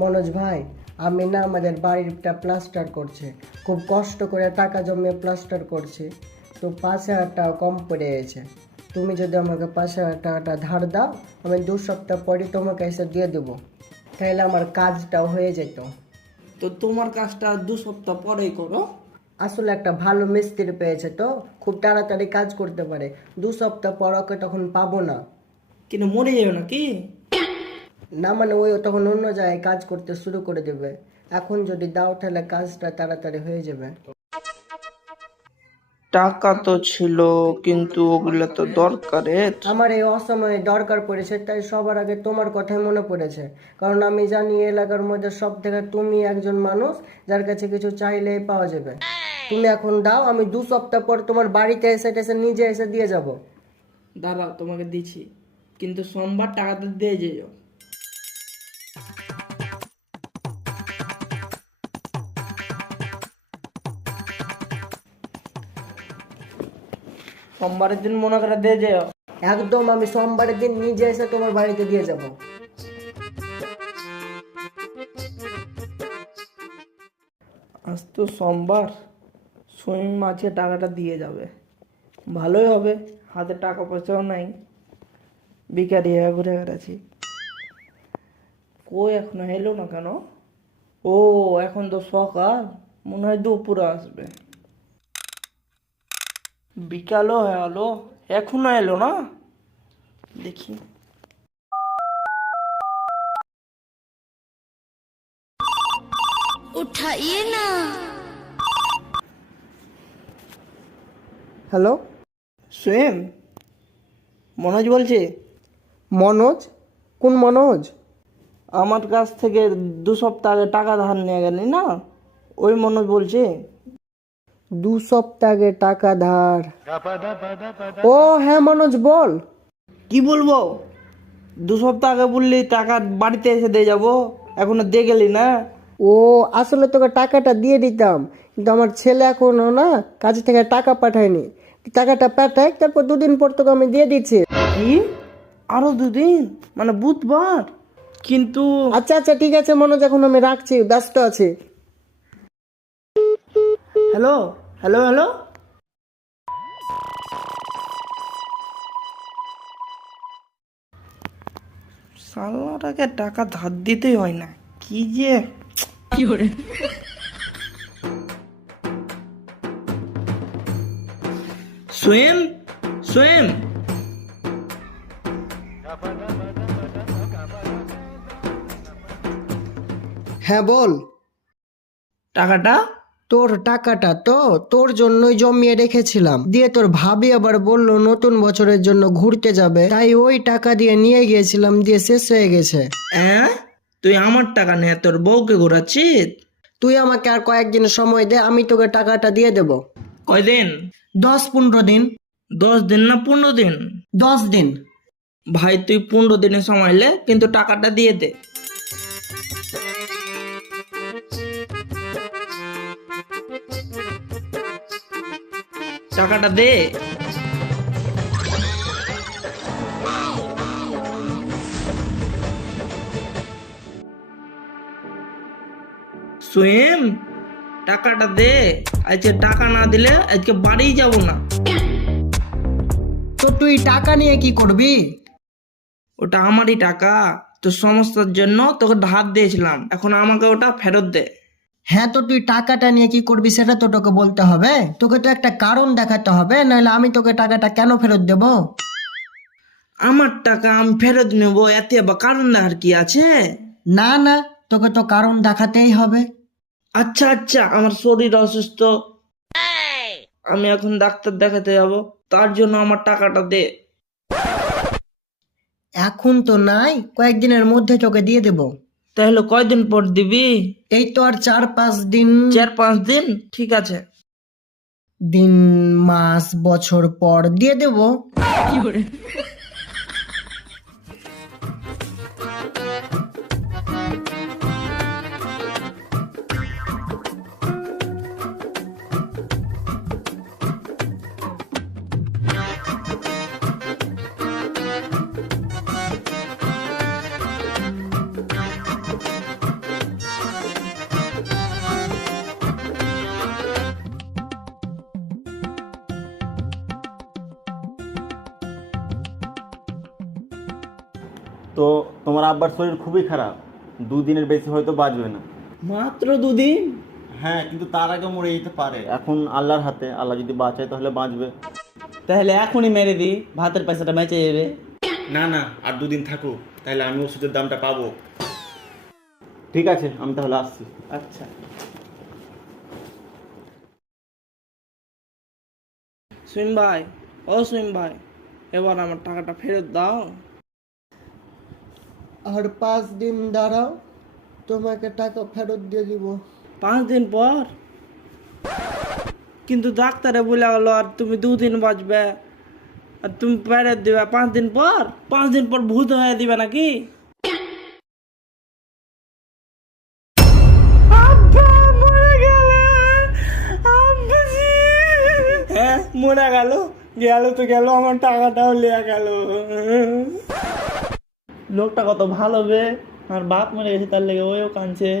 মনোজ ভাই, আমি না আমাদের বাড়িটা প্লাস্টার করছে, খুব কষ্ট করে টাকা জমিয়ে প্লাস্টার করছি, তো 5,000 টাকা কম পড়ে গেছে। তুমি যদি আমাকে 5,000 টাকাটা ধার দাও, আমি 2 সপ্তাহ পরই তোমাকে এসে দিয়ে দেবো, তাহলে আমার কাজটাও হয়ে যেত। তো তোমার কাজটা 2 সপ্তাহ পরেই করো। আসলে একটা ভালো মিস্ত্রি পেয়েছে, তো খুব তাড়াতাড়ি কাজ করতে পারে। 2 সপ্তাহ পর ওকে তখন পাবো না। কিন্তু মরে যাবে নাকি? না মানে ওই তখন অন্য জায়গায় কাজ করতে শুরু করে দেবে। এখন যদি দাও তাহলে কাজটা তাড়াতাড়ি হয়ে যাবে। টাকা তো ছিল, কিন্তু ওগুলো তো দরকারের। আমার এই অসময়ে দরকার পড়েছে, তাই সবার আগে তোমার কথাই মনে পড়েছে। কারণ আমি জানি এই এলাকার মধ্যে সব থেকে তুমি একজন মানুষ যার কাছে কিছু চাইলেই পাওয়া যাবে। তুমি এখন দাও, আমি 2 সপ্তাহ পর তোমার বাড়িতে এসে নিজে এসে দিয়ে যাব। দাঁড়াও, তোমাকে দিচ্ছি, কিন্তু সোমবার টাকাটা দিয়ে যেও। সোমবারের দিন মনে করে দিয়ে যেও। একদম, আমি সোমবারের দিন নিজে এসে তোমার বাড়িতে দিয়ে যাব। আজ তো সোমবার, সুইম মাছে টাকাটা দিয়ে যাবে, ভালোই হবে। হাতে টাকা পয়সাও নাই, ভিখারি হয়ে ঘুরে বেড়াচ্ছি। কই এখনো এলো না কেন? ও, এখন তো সকাল, মনে হয় দুপুরে আসবে। বিকালও হয়ে গেলো, এখনো এলো না। দেখি। उठाइए ना। হ্যালো, সুইম, মনোজ বলছি। মনোজ? কোন মনোজ? আমার কাছ থেকে 2 সপ্তাহ আগে টাকা ধার নিয়ে গেলি না, ওই মনোজ বলছি। 2 সপ্তাহ আগে টাকা ধার? ও হ্যাঁ মনোজ, বল। কি বলবো? 2 সপ্তাহ আগে বললি টাকা বাড়িতে এসে দিয়ে যাবো, এখনো দিয়ে গেলি না। ও, আসলে তোকে টাকাটা দিয়ে দিতাম, কিন্তু আমার ছেলে এখনো না কাজ থেকে টাকা পাঠায়নি। টাকাটা পাঠাই, তারপর 2 দিন পর তোকে আমি দিয়ে দিচ্ছি। কি? আরো 2 দিন? মানে বুধবার? কিন্তু আচ্ছা আচ্ছা, ঠিক আছে মনোজ, এখন আমি রাখছি, ব্যস্ত আছি। হ্যালো হ্যালো হ্যালো, সালাটাকে টাকা ধার দিতেই হয় না, কি যে। সুয়েম, সুয়েম, হ্যাঁ বল। টাকাটা। তোর টাকাটা তো তোর জন্যই জমিয়ে রেখেছিলাম, দিয়ে তোর ভাবি আবার বললো নতুন বছরের জন্য ঘুরতে যাবে, তাই ওই টাকা দিয়ে নিয়ে গিয়েছিলাম, দিয়ে শেষ হয়ে গেছে। তুই আমার টাকা নিয়ে তোর বউকে ঘোরাচ্ছিস? তুই আমাকে আর কয়েকদিন সময় দে, আমি তোকে টাকাটা দিয়ে দেব। কয়দিন? 10-15 দিন। 10 দিন না 15 দিন? 10 দিন। ভাই তুই 15 দিনের সময় লে, কিন্তু টাকাটা দিয়ে দে। টাকাটা দে। সুয়েম, টাকাটা দে। আজকে টাকা না দিলে আজকে বাড়ি যাব না। তো তুই টাকা নিয়ে কি করবি? ওটা আমারই টাকা, তোর সমস্যার জন্য তোকে ধার দিয়েছিলাম, এখন আমাকে ওটা ফেরত দে। হ্যাঁ, তো তুই টাকাটা নিয়ে কি করবি সেটা তো তোকে বলতে হবে। তোকে তো একটা কারণ দেখাতে হবে, নাহলে আমি তোকে টাকাটা কেন ফেরত দেব? আমার টাকা আমি ফেরত নেব, এতে আবার কারণ দেখার কি আছে? না না, তোকে তো কারণ দেখাতেই হবে। আচ্ছা আচ্ছা, আমার শরীর অসুস্থ, আমি এখন ডাক্তার দেখাতে যাব, তার জন্য আমার টাকাটা দে। এখন তো নাই, কয়েকদিনের মধ্যে তোকে দিয়ে দেব। তাহলে কয়দিন পর দিবি? এই তো আর 4-5 দিন। 4-5 দিন? ঠিক আছে। দিন, মাস, বছর পর দিয়ে দেব। তো তোমার আব্বার শরীর খুবই খারাপ, 2 দিনের বেশি হয়তো বাঁচবে না। মাত্র 2 দিন? হ্যাঁ, কিন্তু তার আগে মরে যেতে পারে। এখন আল্লাহর হাতে, আল্লাহ যদি বাঁচায় তাহলে বাঁচবে। তাহলে এখনই মেরে দিই, ভাতের পয়সাটা বেঁচে যাবে। না না, আর 2 দিন থাকুক, তাহলে আমি ওষুধের দামটা পাবো। ঠিক আছে, আমি তাহলে আসছি। আচ্ছা। সুইম ভাই, ও সুইম ভাই, এবার আমার টাকাটা ফেরত দাও। আর 5 দিন দাঁড়াও, তোমাকে টাকা ফেরত দিয়ে দিব। 5 দিন পর? কিন্তু ডাক্তারে বলে গেল আর তুমি 2 দিন বাঁচবে, আর তুমি ফেরত দিবে 5 দিন পর? 5 দিন পর ভূত হয়ে দিবে নাকি? হ্যাঁ, মরে গেল। গেল তো গেল, আমার টাকাটাও লিয়ে গেল। লোকটা কত ভালো বে, আর বাপ মরে গেছে তার লেগে ওইও কাঁদছে।